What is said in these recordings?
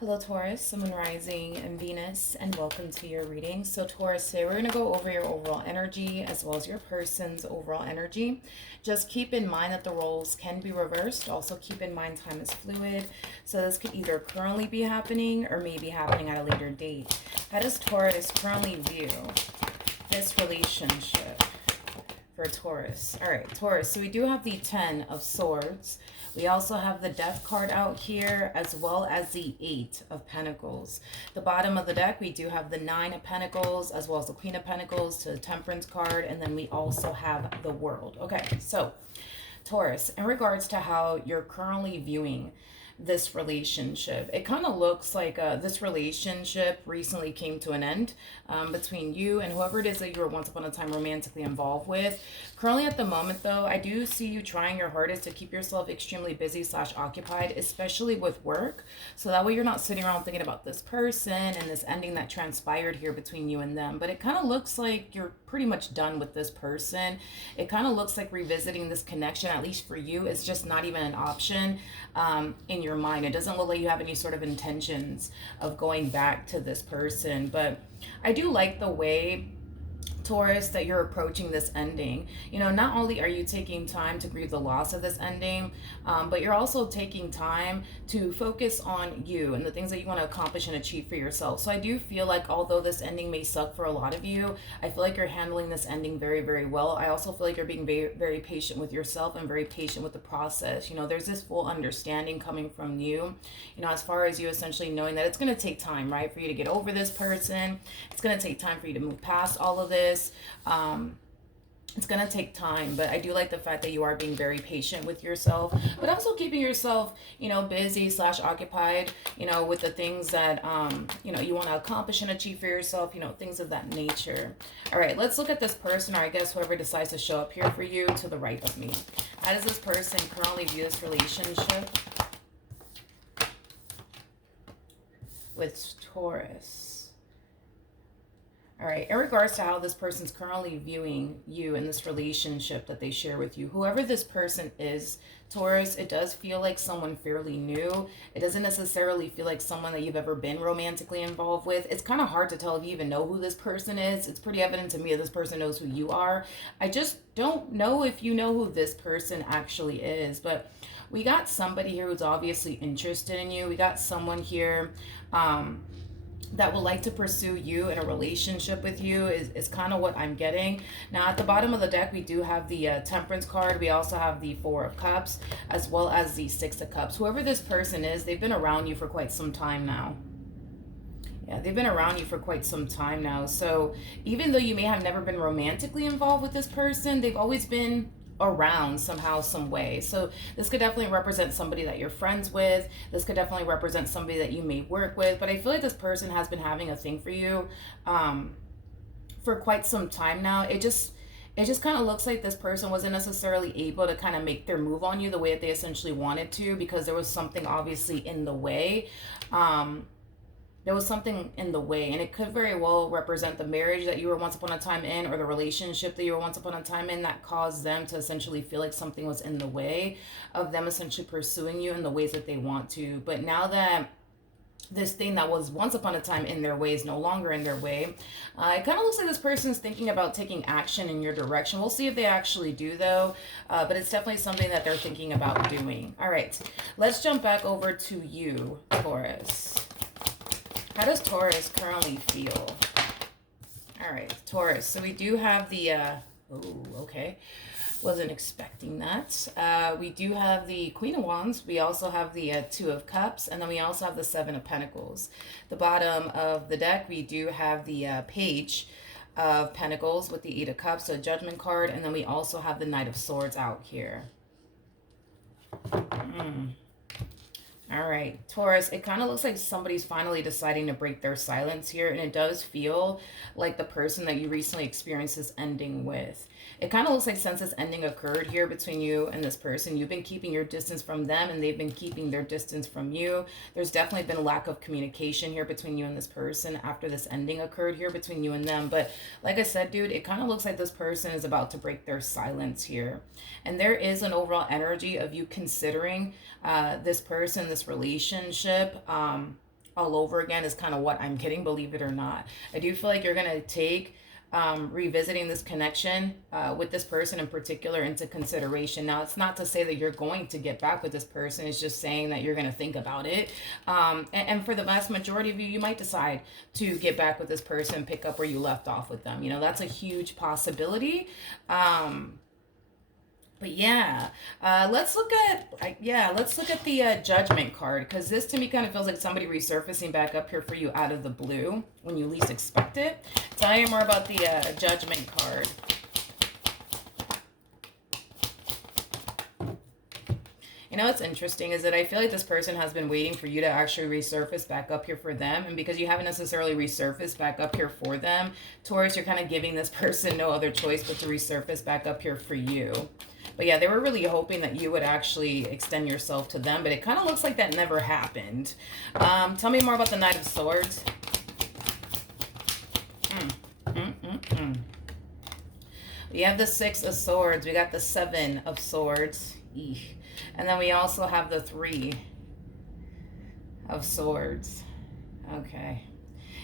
Hello Taurus, Sun, Moon, Rising, and Venus, and welcome to your reading. So Taurus, today we're going to go over your overall energy as well as your person's overall energy. Just keep in mind that the roles can be reversed. Also keep in mind time is fluid. So this could either currently be happening or maybe happening at a later date. How does Taurus currently view this relationship for Taurus? All right, Taurus, so we do have the 10 of Swords. We also have the Death card out here, as well as the 8 of Pentacles. The bottom of the deck, we do have the 9 of Pentacles, as well as the Queen of Pentacles to the Temperance card, and then we also have the World. Okay, so Taurus, in regards to how you're currently viewing this relationship, it kind of looks like this relationship recently came to an end between you and whoever it is that you were once upon a time romantically involved with. Currently at the moment though, I do see you trying your hardest to keep yourself extremely busy / occupied, especially with work, so that way you're not sitting around thinking about this person and this ending that transpired here between you and them. But it kind of looks like you're pretty much done with this person. It kind of looks like revisiting this connection, at least for you, is just not even an option in your mind. It doesn't look like you have any sort of intentions of going back to this person. But I do like the way, Taurus, that you're approaching this ending. You know, not only are you taking time to grieve the loss of this ending, but you're also taking time to focus on you and the things that you want to accomplish and achieve for yourself. So I do feel like although this ending may suck for a lot of you, I feel like you're handling this ending very, very well. I also feel like you're being very, very patient with yourself and very patient with the process. You know, there's this full understanding coming from you, you know, as far as you essentially knowing that it's going to take time, right, for you to get over this person. It's going to take time for you to move past all of this. It's going to take time, but I do like the fact that you are being very patient with yourself, but also keeping yourself, you know, busy / occupied, you know, with the things that, you know, you want to accomplish and achieve for yourself, you know, things of that nature. All right, let's look at this person, or I guess whoever decides to show up here for you to the right of me. How does this person currently view this relationship with Taurus? All right, in regards to how this person's currently viewing you in this relationship that they share with you, whoever this person is, Taurus, it does feel like someone fairly new. It doesn't necessarily feel like someone that you've ever been romantically involved with. It's kind of hard to tell if you even know who this person is. It's pretty evident to me that this person knows who you are. I just don't know if you know who this person actually is, but we got somebody here who's obviously interested in you. We got someone here that would like to pursue you in a relationship with you is kind of what I'm getting. Now at the bottom of the deck, we do have the Temperance card. We also have the 4 of Cups, as well as the 6 of Cups. Whoever this person is, they've been around you for quite some time now. Yeah, they've been around you for quite some time now. So even though you may have never been romantically involved with this person, they've always been around somehow, some way. So this could definitely represent somebody that you're friends with. This could definitely represent somebody that you may work with. But I feel like this person has been having a thing for you for quite some time now. It just kind of looks like this person wasn't necessarily able to kind of make their move on you the way that they essentially wanted to, because there was something obviously in the way. There was something in the way, and it could very well represent the marriage that you were once upon a time in, or the relationship that you were once upon a time in, that caused them to essentially feel like something was in the way of them essentially pursuing you in the ways that they want to. But now that this thing that was once upon a time in their way is no longer in their way, it kind of looks like this person's thinking about taking action in your direction. We'll see if they actually do though, but it's definitely something that they're thinking about doing. All right, let's jump back over to you, Taurus. How does Taurus currently feel? All right, Taurus. So we do have the, oh, okay. Wasn't expecting that. We do have the Queen of Wands. We also have the 2 of Cups. And then we also have the 7 of Pentacles. The bottom of the deck, we do have the Page of Pentacles with the 8 of Cups, so a Judgment card. And then we also have the Knight of Swords out here. All right, Taurus, it kind of looks like somebody's finally deciding to break their silence here, and it does feel like the person that you recently experienced this ending with. It kind of looks like since this ending occurred here between you and this person, you've been keeping your distance from them and they've been keeping their distance from you. There's definitely been a lack of communication here between you and this person after this ending occurred here between you and them. But like I said, dude, it kind of looks like this person is about to break their silence here. And there is an overall energy of you considering this person, this relationship, all over again is kind of what I'm getting, believe it or not. I do feel like you're going to take revisiting this connection with this person in particular into consideration. Now, it's not to say that you're going to get back with this person. It's just saying that you're going to think about it. And for the vast majority of you, you might decide to get back with this person, pick up where you left off with them. You know, that's a huge possibility. But yeah, let's look at the Judgment card, because this to me kind of feels like somebody resurfacing back up here for you out of the blue when you least expect it. Tell me more about the Judgment card. You know what's interesting is that I feel like this person has been waiting for you to actually resurface back up here for them. And because you haven't necessarily resurfaced back up here for them, Taurus, you're kind of giving this person no other choice but to resurface back up here for you. But yeah, they were really hoping that you would actually extend yourself to them, but it kind of looks like that never happened. Tell me more about the Knight of Swords. We have the Six of Swords. We got the Seven of Swords. Eesh. And then we also have the Three of Swords. Okay.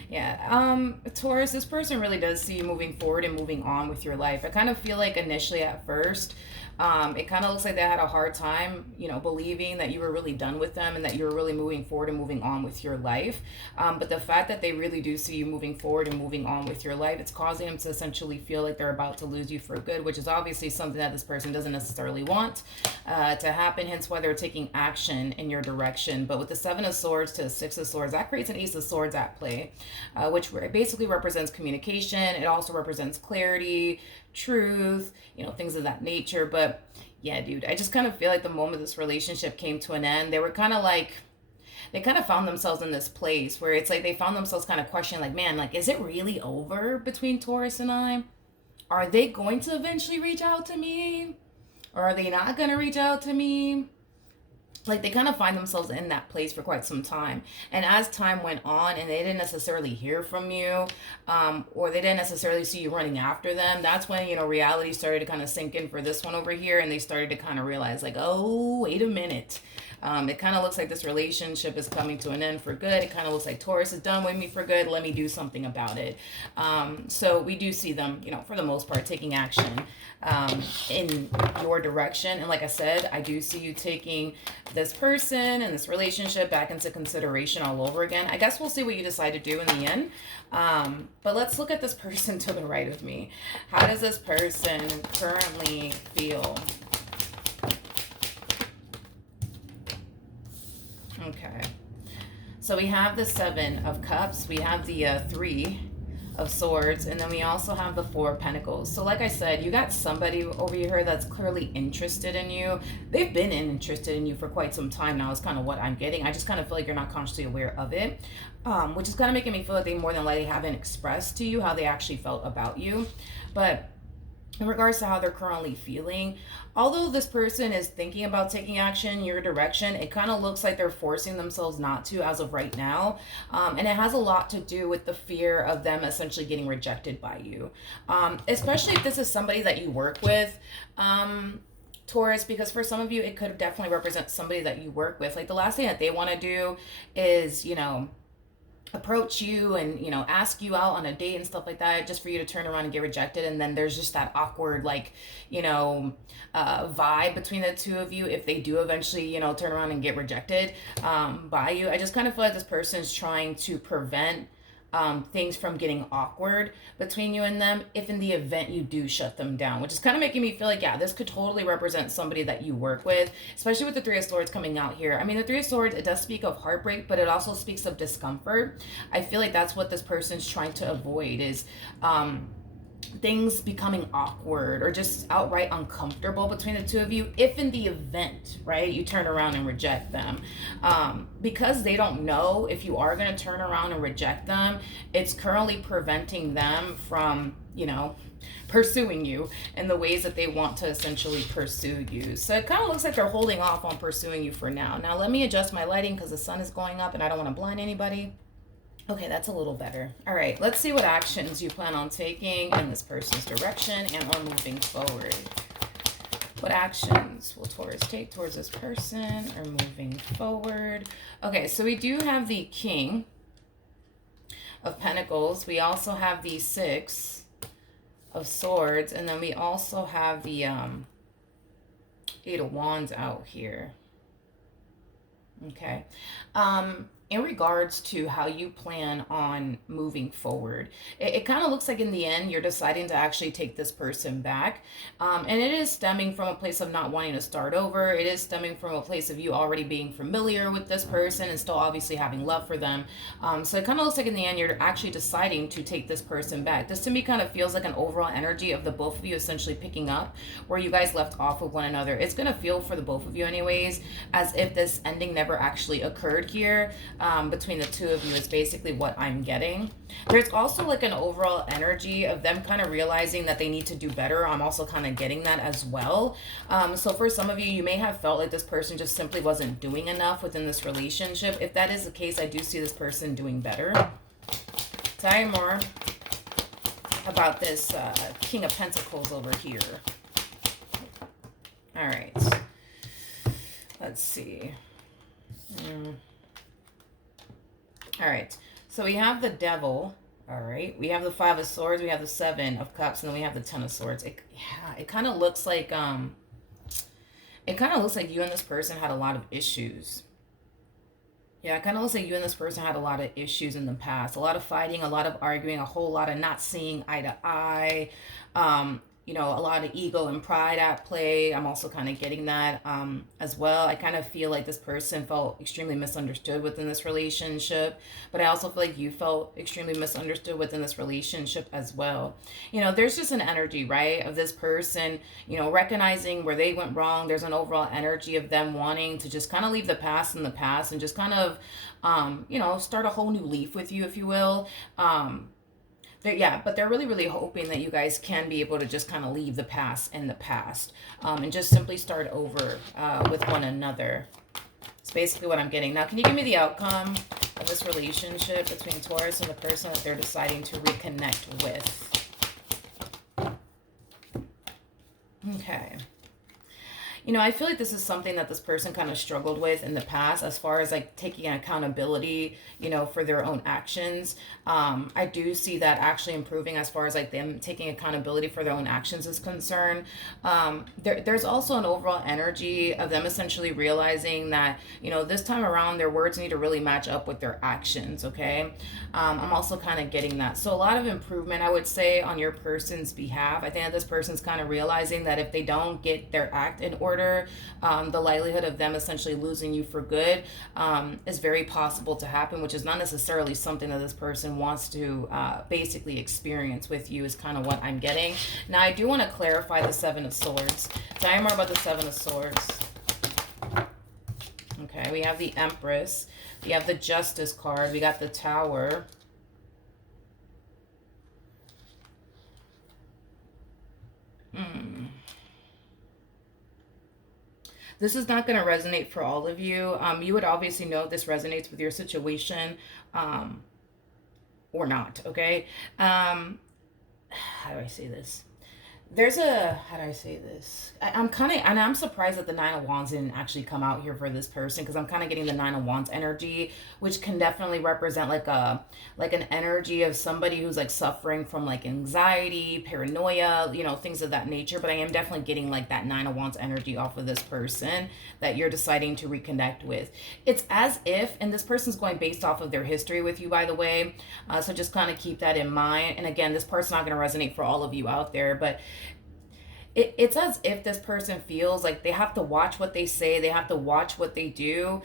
Yeah, Taurus, this person really does see you moving forward and moving on with your life. I kind of feel like initially at first, it kind of looks like they had a hard time, you know, believing that you were really done with them and that you were really moving forward and moving on with your life. But the fact that they really do see you moving forward and moving on with your life, it's causing them to essentially feel like they're about to lose you for good, which is obviously something that this person doesn't necessarily want to happen, hence why they're taking action in your direction. But with the Seven of Swords to the Six of Swords, that creates an Ace of Swords at play, which basically represents communication. It also represents clarity, truth, you know, things of that nature. But yeah, dude, I just kind of feel like the moment this relationship came to an end, they were kind of like, they kind of found themselves in this place where it's like they found themselves kind of questioning, like, man, like, is it really over between Taurus and I? Are they going to eventually reach out to me? Or are they not going to reach out to me? Like, they kind of find themselves in that place for quite some time. And as time went on and they didn't necessarily hear from you, or they didn't necessarily see you running after them, that's when, you know, reality started to kind of sink in for this one over here. And they started to kind of realize, like, oh, wait a minute. It kind of looks like this relationship is coming to an end for good. It kind of looks like Taurus is done with me for good. Let me do something about it. So we do see them, you know, for the most part, taking action in your direction. And like I said, I do see you taking this person and this relationship back into consideration all over again. I guess we'll see what you decide to do in the end. But let's look at this person to the right of me. How does this person currently feel? Okay, so we have the Seven of Cups, we have the Three of Swords, and then we also have the Four of Pentacles. So like I said, you got somebody over here that's clearly interested in you. They've been interested in you for quite some time now is kind of what I'm getting. I just kind of feel like you're not consciously aware of it, which is kind of making me feel like they more than likely haven't expressed to you how they actually felt about you. But in regards to how they're currently feeling, although this person is thinking about taking action in your direction, it kind of looks like they're forcing themselves not to as of right now. And it has a lot to do with the fear of them essentially getting rejected by you. Especially if this is somebody that you work with, Taurus, because for some of you, it could definitely represent somebody that you work with. Like, the last thing that they want to do is, you know, approach you and, you know, ask you out on a date and stuff like that, just for you to turn around and get rejected. And then there's just that awkward, like, you know, vibe between the two of you if they do eventually, you know, turn around and get rejected by you. I just kind of feel like this person's trying to prevent things from getting awkward between you and them if in the event you do shut them down, which is kind of making me feel like, yeah, this could totally represent somebody that you work with, especially with the Three of Swords coming out here. I mean, the Three of Swords, it does speak of heartbreak, but it also speaks of discomfort. I feel like that's what this person's trying to avoid is things becoming awkward or just outright uncomfortable between the two of you if in the event, right, you turn around and reject them. Because they don't know if you are going to turn around and reject them, it's currently preventing them from, you know, pursuing you in the ways that they want to essentially pursue you. So it kind of looks like they're holding off on pursuing you for now. Now let me adjust my lighting because the sun is going up and I don't want to blind anybody. Okay, that's a little better. All right, let's see what actions you plan on taking in this person's direction and or moving forward. What actions will Taurus take towards this person or moving forward? Okay, so we do have the King of Pentacles. We also have the Six of Swords. And then we also have the Eight of Wands out here. Okay. In regards to how you plan on moving forward, it kind of looks like in the end you're deciding to actually take this person back, and it is stemming from a place of not wanting to start over. It is stemming from a place of you already being familiar with this person and still obviously having love for them. So it kind of looks like in the end you're actually deciding to take this person back. This to me kind of feels like an overall energy of the both of you essentially picking up where you guys left off with one another. It's gonna feel for the both of you anyways as if this ending never actually occurred here. Between the two of you is basically what I'm getting. There's also like an overall energy of them kind of realizing that they need to do better. I'm also kind of getting that as well. So for some of you, you may have felt like this person just simply wasn't doing enough within this relationship. If that is the case, I do see this person doing better. Tell me more about this King of Pentacles over here. All right. Let's see. All right, so we have the Devil. All right, we have the Five of Swords, we have the Seven of Cups, and then we have the Ten of Swords. It kind of looks like you and this person had a lot of issues. Yeah, it kind of looks like you and this person had a lot of issues in the past, a lot of fighting, a lot of arguing, a whole lot of not seeing eye to eye. You know, a lot of ego and pride at play. I'm also kind of getting that as well. I kind of feel like this person felt extremely misunderstood within this relationship, but I also feel like you felt extremely misunderstood within this relationship as well. You know, there's just an energy, right, of this person, you know, recognizing where they went wrong. There's an overall energy of them wanting to just kind of leave the past in the past and just kind of, you know, start a whole new leaf with you, if you will. But they're really, really hoping that you guys can be able to just kind of leave the past in the past and just simply start over with one another. It's basically what I'm getting. Now, can you give me the outcome of this relationship between Taurus and the person that they're deciding to reconnect with? Okay. You know, I feel like this is something that this person kind of struggled with in the past as far as like taking accountability, you know, for their own actions. I do see that actually improving as far as like them taking accountability for their own actions is concerned. There's also an overall energy of them essentially realizing that, you know, this time around their words need to really match up with their actions, okay? I'm also kind of getting that. So a lot of improvement, I would say, on your person's behalf. I think that this person's kind of realizing that if they don't get their act in order, the likelihood of them essentially losing you for good is very possible to happen, which is not necessarily something that this person wants to basically experience with you, is kind of what I'm getting. Now, I do want to clarify the Seven of Swords. Tell me more about the Seven of Swords. Okay, we have the Empress. We have the Justice card. We got the Tower. This is not going to resonate for all of you. You would obviously know if this resonates with your situation or not, okay? How do I say this? How do I say this? I'm surprised that the Nine of Wands didn't actually come out here for this person, because I'm kind of getting the Nine of Wands energy, which can definitely represent like an energy of somebody who's like suffering from like anxiety, paranoia, you know, things of that nature. But I am definitely getting like that Nine of Wands energy off of this person that you're deciding to reconnect with. It's as if, and this person's going based off of their history with you, by the way, so just kind of keep that in mind. And again, this person's not going to resonate for all of you out there, but it's as if this person feels like they have to watch what they say, they have to watch what they do.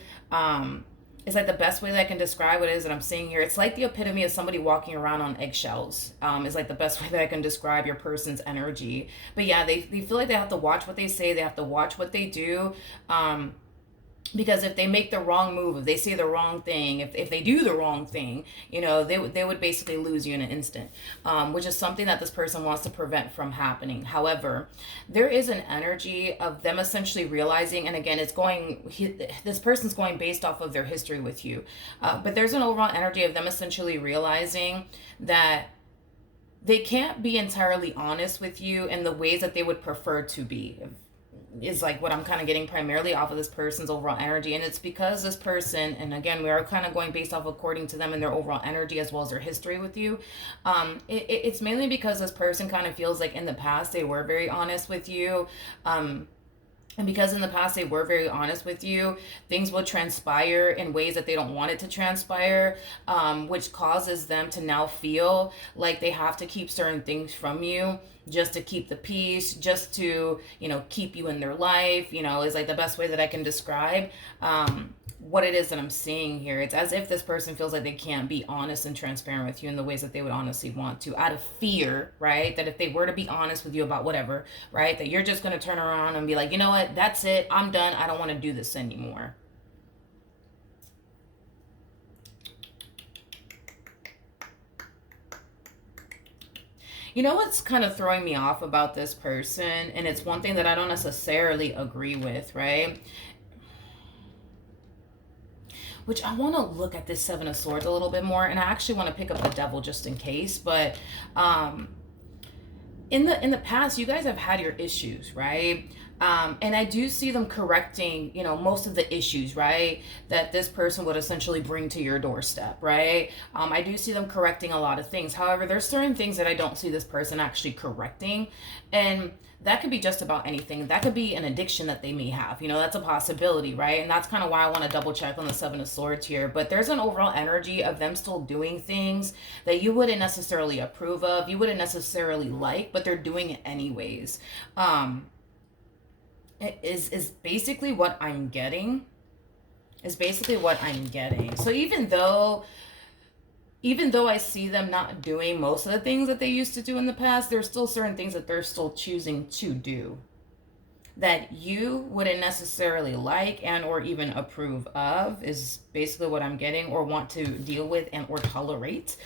It's like the best way that I can describe what it is that I'm seeing here. It's like the epitome of somebody walking around on eggshells. Is like the best way that I can describe your person's energy. But yeah, they feel like they have to watch what they say, they have to watch what they do. Because if they make the wrong move, if they say the wrong thing, if they do the wrong thing, you know, they would basically lose you in an instant, which is something that this person wants to prevent from happening. However, there is an energy of them essentially realizing, and again, this person's going based off of their history with you, but there's an overall energy of them essentially realizing that they can't be entirely honest with you in the ways that they would prefer to be. is like what I'm kind of getting primarily off of this person's overall energy. And it's because this person, and again, we are kind of going based off according to them and their overall energy as well as their history with you. It's mainly because this person kind of feels like in the past they were very honest with you. And because in the past they were very honest with you, things will transpire in ways that they don't want it to transpire, which causes them to now feel like they have to keep certain things from you just to keep the peace, just to, keep you in their life, is like the best way that I can describe what it is that I'm seeing here. It's as if this person feels like they can't be honest and transparent with you in the ways that they would honestly want to, out of fear, right? That if they were to be honest with you about whatever, right, that you're just going to turn around and be like, you know what, that's it, I'm done, I don't want to do this anymore. You know what's kind of throwing me off about this person, and it's one thing that I don't necessarily agree with, right? Which I want to look at this Seven of Swords a little bit more, and I actually want to pick up the Devil just in case. But in the past, you guys have had your issues, right? And I do see them correcting, most of the issues, right, that this person would essentially bring to your doorstep, right? I do see them correcting a lot of things. However, there's certain things that I don't see this person actually correcting. And that could be just about anything. That could be an addiction that they may have. That's a possibility, right? And that's kind of why I want to double check on the Seven of Swords here. But there's an overall energy of them still doing things that you wouldn't necessarily approve of, you wouldn't necessarily like, but they're doing it anyways. It is basically what I'm getting. So even though I see them not doing most of the things that they used to do in the past, there's still certain things that they're still choosing to do that you wouldn't necessarily like and or even approve of, is basically what I'm getting, or want to deal with and or tolerate.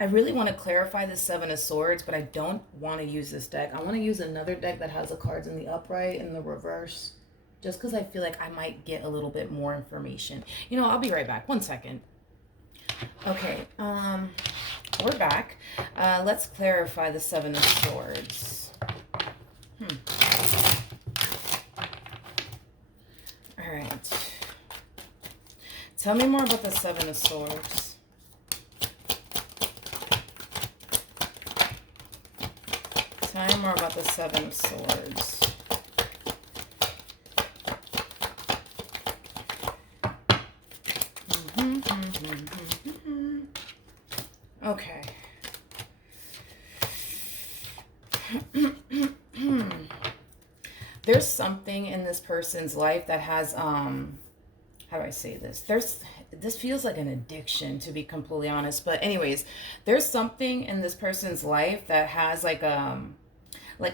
I really want to clarify the Seven of Swords, but I don't want to use this deck. I want to use another deck that has the cards in the upright and the reverse, just because I feel like I might get a little bit more information. I'll be right back. 1 second. Okay, we're back. Let's clarify the Seven of Swords. All right. Tell me more about the Seven of Swords. Tell me more about the Seven of Swords. Okay. There's something in this person's life that has, how do I say this? This feels like an addiction, to be completely honest. But anyways, there's something in this person's life that has like a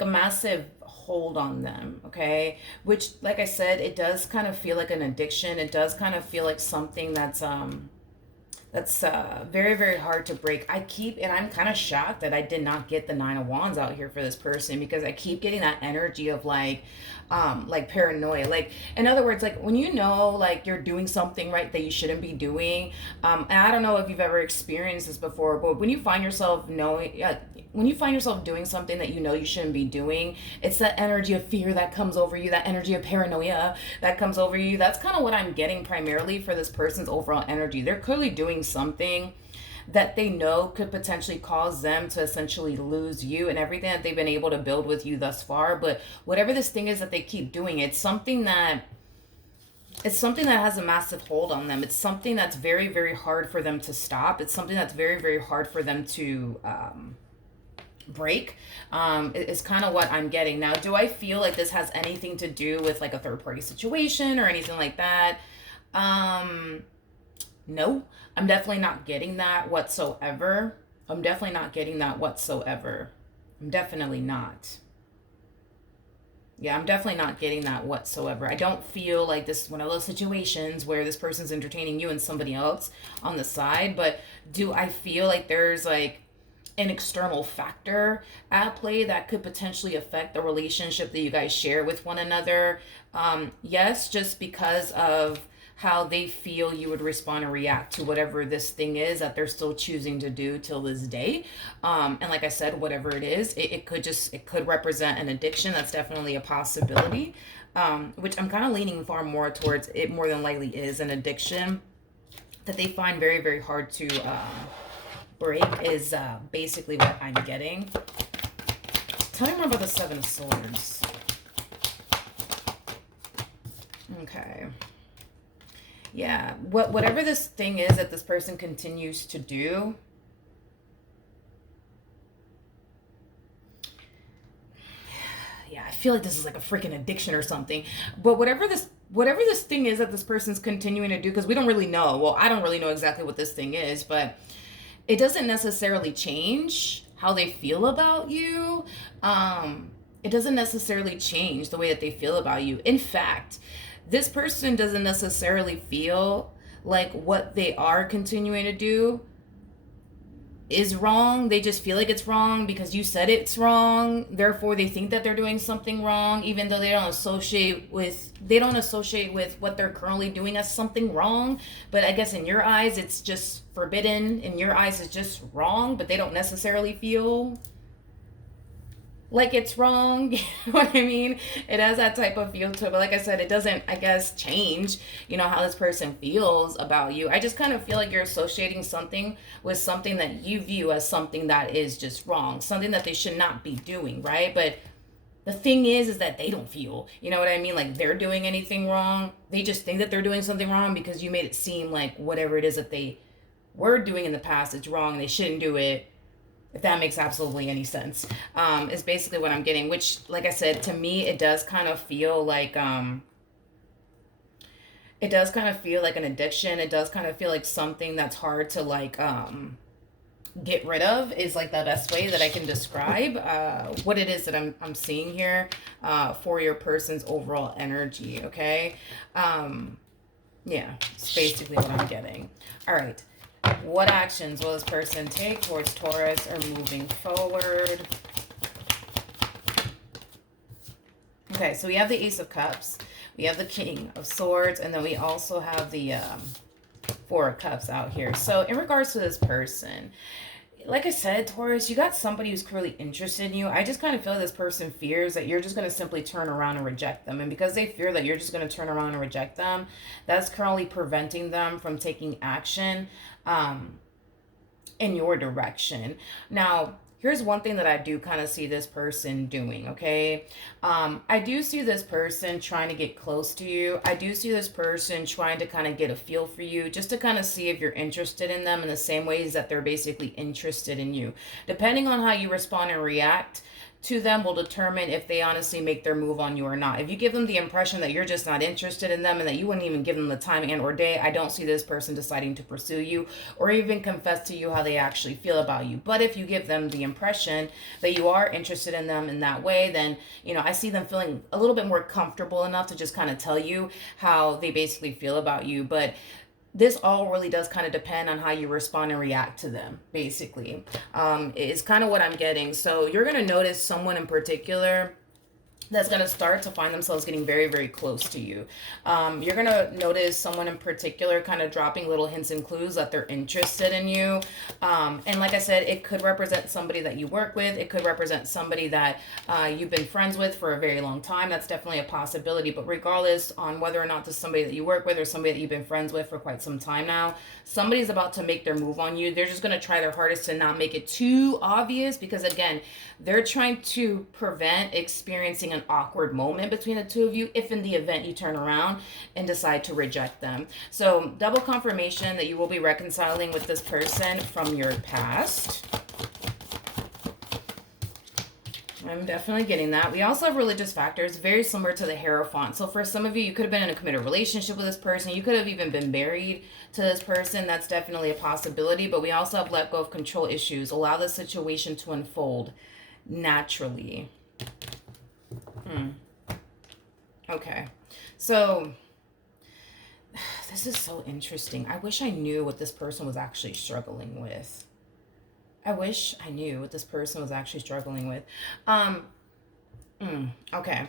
massive hold on them, okay? Which, like I said, it does kind of feel like an addiction. It does kind of feel like something that's very, very hard to break. And I'm kind of shocked that I did not get the Nine of Wands out here for this person, because I keep getting that energy of like paranoia. Like, in other words, like when like you're doing something right that you shouldn't be doing. And I don't know if you've ever experienced this before, but when you find yourself doing something that you shouldn't be doing, it's that energy of fear that comes over you, that energy of paranoia that comes over you. That's kind of what I'm getting primarily for this person's overall energy. They're clearly doing something that they know could potentially cause them to essentially lose you and everything that they've been able to build with you thus far. But whatever this thing is that they keep doing, it's something that has a massive hold on them. It's something that's very, very hard for them to stop. It's something that's very, very hard for them to break. Is kind of what I'm getting. Now, do I feel like this has anything to do with like a third party situation or anything like that? No, I'm definitely not getting that whatsoever. I'm definitely not. Yeah, I'm definitely not getting that whatsoever. I don't feel like this is one of those situations where this person's entertaining you and somebody else on the side. But do I feel like there's like an external factor at play that could potentially affect the relationship that you guys share with one another? Yes, just because of how they feel you would respond and react to whatever this thing is that they're still choosing to do till this day. And like I said, whatever it is, it could represent an addiction. That's definitely a possibility. Which I'm kind of leaning far more towards it. More than likely is an addiction that they find very, very hard to break, is basically what I'm getting. Tell me more about the Seven of Swords. Okay. Yeah. Whatever this thing is that this person continues to do, yeah, I feel like this is like a freaking addiction or something. But whatever this thing is that this person's continuing to do, because we don't really know. Well, I don't really know exactly what this thing is, but it doesn't necessarily change how they feel about you. It doesn't necessarily change the way that they feel about you. In fact, this person doesn't necessarily feel like what they are continuing to do is wrong. They just feel like it's wrong because you said it's wrong. Therefore, they think that they're doing something wrong, even though they don't associate with what they're currently doing as something wrong. But I guess in your eyes, it's just forbidden. In your eyes, it's just wrong, but they don't necessarily feel like it's wrong. You know what I mean? It has that type of feel to it. But like I said, it doesn't, I guess, change, how this person feels about you. I just kind of feel like you're associating something with something that you view as something that is just wrong, something that they should not be doing, right? But the thing is that they don't feel, you know what I mean? Like they're doing anything wrong. They just think that they're doing something wrong because you made it seem like whatever it is that they were doing in the past, it's wrong and they shouldn't do it. If that makes absolutely any sense, is basically what I'm getting. Which, like I said, to me, it does kind of feel like an addiction. It does kind of feel like something that's hard to get rid of, is like the best way that I can describe what it is that I'm seeing here for your person's overall energy. Okay, yeah, it's basically what I'm getting. All right. What actions will this person take towards Taurus or moving forward? Okay, so we have the Ace of Cups. We have the King of Swords. And then we also have the Four of Cups out here. So in regards to this person, like I said, Taurus, you got somebody who's clearly interested in you. I just kind of feel this person fears that you're just going to simply turn around and reject them. And because they fear that you're just going to turn around and reject them, that's currently preventing them from taking action in your direction. Now, here's one thing that I do kind of see this person doing, okay? I do see this person trying to get close to you. I do see this person trying to kind of get a feel for you, just to kind of see if you're interested in them in the same ways that they're basically interested in you. Depending on how you respond and react to them will determine if they honestly make their move on you or not. If you give them the impression that you're just not interested in them and that you wouldn't even give them the time and or day, I don't see this person deciding to pursue you or even confess to you how they actually feel about you. But if you give them the impression that you are interested in them in that way, then, I see them feeling a little bit more comfortable enough to just kind of tell you how they basically feel about you. But this all really does kind of depend on how you respond and react to them, basically. Is kind of what I'm getting. So you're going to notice someone in particular that's going to start to find themselves getting very, very close to you. You're going to notice someone in particular kind of dropping little hints and clues that they're interested in you. And like I said, it could represent somebody that you work with. It could represent somebody that you've been friends with for a very long time. That's definitely a possibility. But regardless on whether or not this is somebody that you work with or somebody that you've been friends with for quite some time now, somebody's about to make their move on you. They're just going to try their hardest to not make it too obvious because, again, they're trying to prevent experiencing an awkward moment between the two of you if in the event you turn around and decide to reject them. So double confirmation that you will be reconciling with this person from your past. I'm definitely getting that. We also have religious factors, very similar to the Hierophant. So for some of you, you could have been in a committed relationship with this person. You could have even been married to this person. That's definitely a possibility. But we also have let go of control issues. Allow the situation to unfold naturally. Okay. So this is so interesting. I wish I knew what this person was actually struggling with. I wish I knew what this person was actually struggling with. Okay.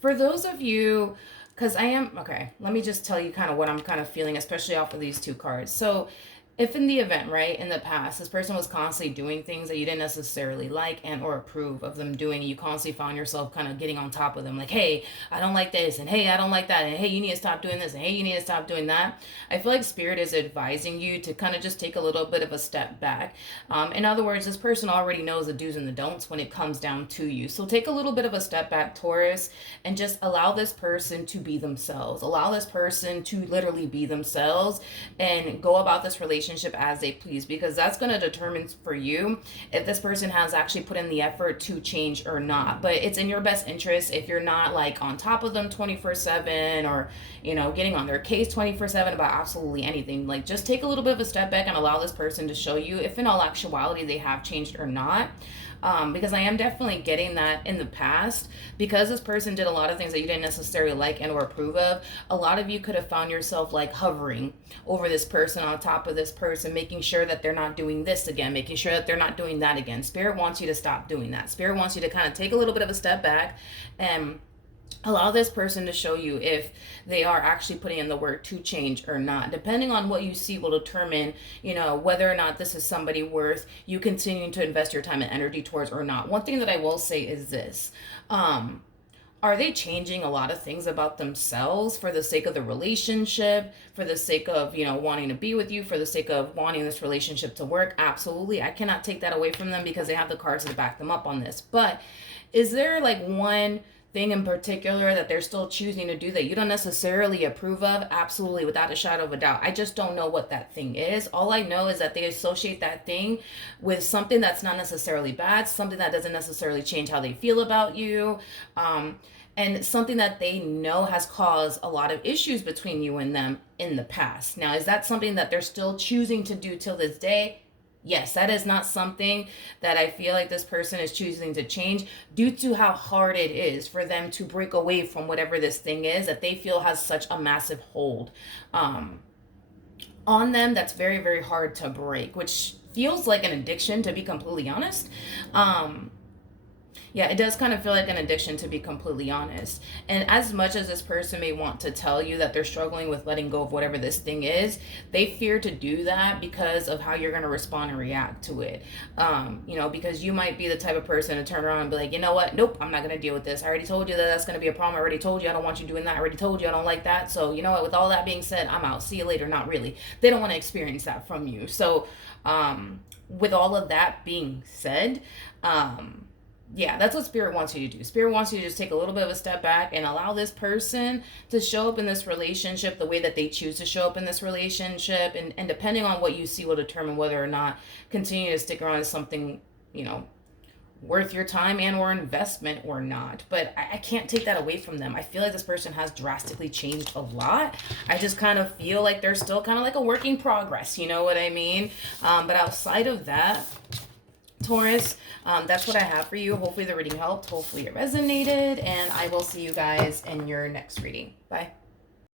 For those of you Because I am, okay, let me just tell you kind of what I'm kind of feeling, especially off of these two cards. So, if in the event, right, in the past, this person was constantly doing things that you didn't necessarily like and or approve of them doing, you constantly found yourself kind of getting on top of them, like, hey, I don't like this, and hey, I don't like that, and hey, you need to stop doing this, and hey, you need to stop doing that. I feel like Spirit is advising you to kind of just take a little bit of a step back. In other words, this person already knows the do's and the don'ts when it comes down to you. So take a little bit of a step back, Taurus, and just allow this person to be themselves. Allow this person to literally be themselves and go about this relationship as they please, because that's going to determine for you if this person has actually put in the effort to change or not. But it's in your best interest if you're not like on top of them 24/7, or getting on their case 24/7 about absolutely anything. Like, just take a little bit of a step back and allow this person to show you if in all actuality they have changed or not. Because I am definitely getting that in the past, because this person did a lot of things that you didn't necessarily like and or approve of. A lot of you could have found yourself like hovering over this person, on top of this person, making sure that they're not doing this again, making sure that they're not doing that again. Spirit wants you to stop doing that. Spirit wants you to kind of take a little bit of a step back and allow this person to show you if they are actually putting in the work to change or not. Depending on what you see will determine, whether or not this is somebody worth you continuing to invest your time and energy towards or not. One thing that I will say is this. Are they changing a lot of things about themselves for the sake of the relationship, for the sake of, wanting to be with you, for the sake of wanting this relationship to work? Absolutely. I cannot take that away from them because they have the cards to back them up on this. But is there like one thing in particular that they're still choosing to do that you don't necessarily approve of? Absolutely, without a shadow of a doubt. I just don't know what that thing is. All I know is that they associate that thing with something that's not necessarily bad, something that doesn't necessarily change how they feel about you, and something that they know has caused a lot of issues between you and them in the past. Now, is that something that they're still choosing to do till this day? Yes, that is not something that I feel like this person is choosing to change, due to how hard it is for them to break away from whatever this thing is that they feel has such a massive hold on them. That's very, very hard to break, which feels like an addiction, to be completely honest. Yeah, it does kind of feel like an addiction, to be completely honest. And as much as this person may want to tell you that they're struggling with letting go of whatever this thing is, they fear to do that because of how you're going to respond and react to it. Because you might be the type of person to turn around and be like, you know what? Nope, I'm not going to deal with this. I already told you that that's going to be a problem. I already told you I don't want you doing that. I already told you I don't like that. So, you know what? With all that being said, I'm out. See you later. Not really. They don't want to experience that from you. So, with all of that being said, yeah, that's what Spirit wants you to do. Spirit wants you to just take a little bit of a step back and allow this person to show up in this relationship the way that they choose to show up in this relationship. And depending on what you see will determine whether or not continue to stick around as something, worth your time and or investment or not. But I can't take that away from them. I feel like this person has drastically changed a lot. I just kind of feel like they're still kind of like a work in progress. You know what I mean? But outside of that, Taurus, that's what I have for you. Hopefully the reading helped. Hopefully it resonated. And I will see you guys in your next reading. Bye.